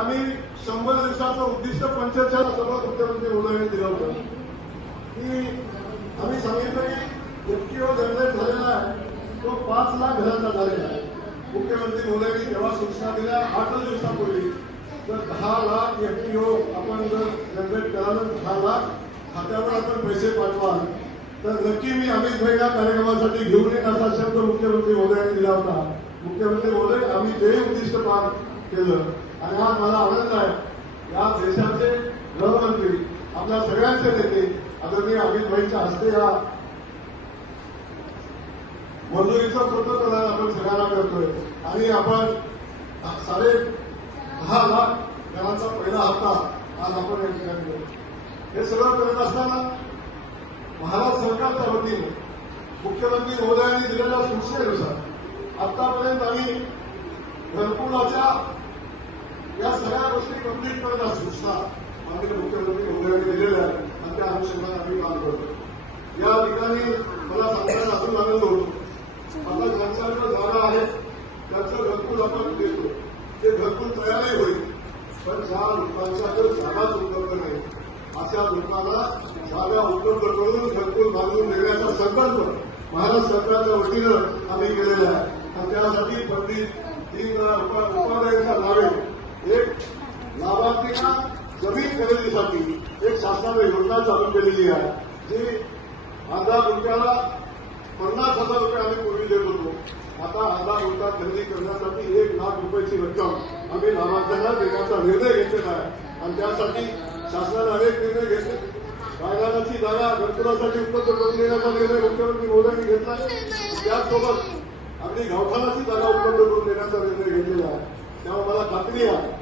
आम्ही 100 दिवसाचं उद्दिष्ट 45 सभा मुख्यमंत्री महोदयांनी दिलं होतं की आम्ही सांगितलं की एफपीओ जनरेट झालेला आहे तो 5 लाख घरांचा झालेला आहे. मुख्यमंत्री महोदयांनी तेव्हा सूचना दिल्या 8 दिवसापूर्वी तर 10 लाख एफपीओ आपण जर जनरेट कराल 10 लाख खात्यावर आपण पैसे पाठवाल तर नक्की मी अमित भाई या कार्यक्रमासाठी घेऊन येईन असा शब्द मुख्यमंत्री महोदयांनी दिला होता. मुख्यमंत्री महोदय आम्ही ते उद्दिष्ट पार केलं आणि आज मला आनंद आहे या देशाचे गृहमंत्री आपल्या सगळ्यांचे नेते आदरणीय अमित भाईंच्या हस्ते या मंजुरीचं पंतप्रधान आपण सगळ्यांना करतोय आणि आपण 10.5 लाख घरांचा पहिला हप्ता आज आपण या ठिकाणी करतो. हे सगळं करत असताना महाराष्ट्र सरकारच्या वतीने मुख्यमंत्री महोदयांनी दिलेल्या सूचनेनुसार आतापर्यंत आम्ही घरकुलाच्या या सगळ्या गोष्टी कंप्लीट करण्याच्या सूचना माननीय मुख्यमंत्री महोदयांनी दिलेल्या आहेत आणि त्या अनुषंगाने आम्ही काम करतो. या ठिकाणी मला सांगताना अजून आनंद होतो आता ज्यांच्याकडे जागा आहे त्यांचं घरकुल आपण देतो ते घरकुल तयारही होईल पण ज्या लोकांच्याकडे जागाच उपलब्ध नाही अशा लोकांना जागा उपलब्ध करून घरकुल बांधून देण्याचा संकल्प महाराष्ट्र सरकारच्या वतीनं आम्ही केलेला आहे आणि त्यासाठी पंडित दीनदयाळ उपाध्यायांच्या नावे एक लाभार्थींना जमीन खरेदीसाठी एक शासनाने योजना चालू केलेली आहे जी 1000 रुपयाला 50,000 रुपये आम्ही पूर्वी देत होतो. आता 1000 रुपया खरेदी करण्यासाठी 1 लाख रुपयाची रक्कम आम्ही लाभार्थ्यांना देण्याचा निर्णय घेतलेला आहे आणि त्यासाठी शासनाने अनेक निर्णय घेतले. रायदानाची जागा घरकुलासाठी उपलब्ध करून देण्याचा निर्णय मुख्यमंत्री महोदयांनी घेतला त्याचसोबत अगदी गावठाणाची जागा उपलब्ध करून देण्याचा निर्णय घेतलेला आहे. त्यामुळे मला खात्री आहे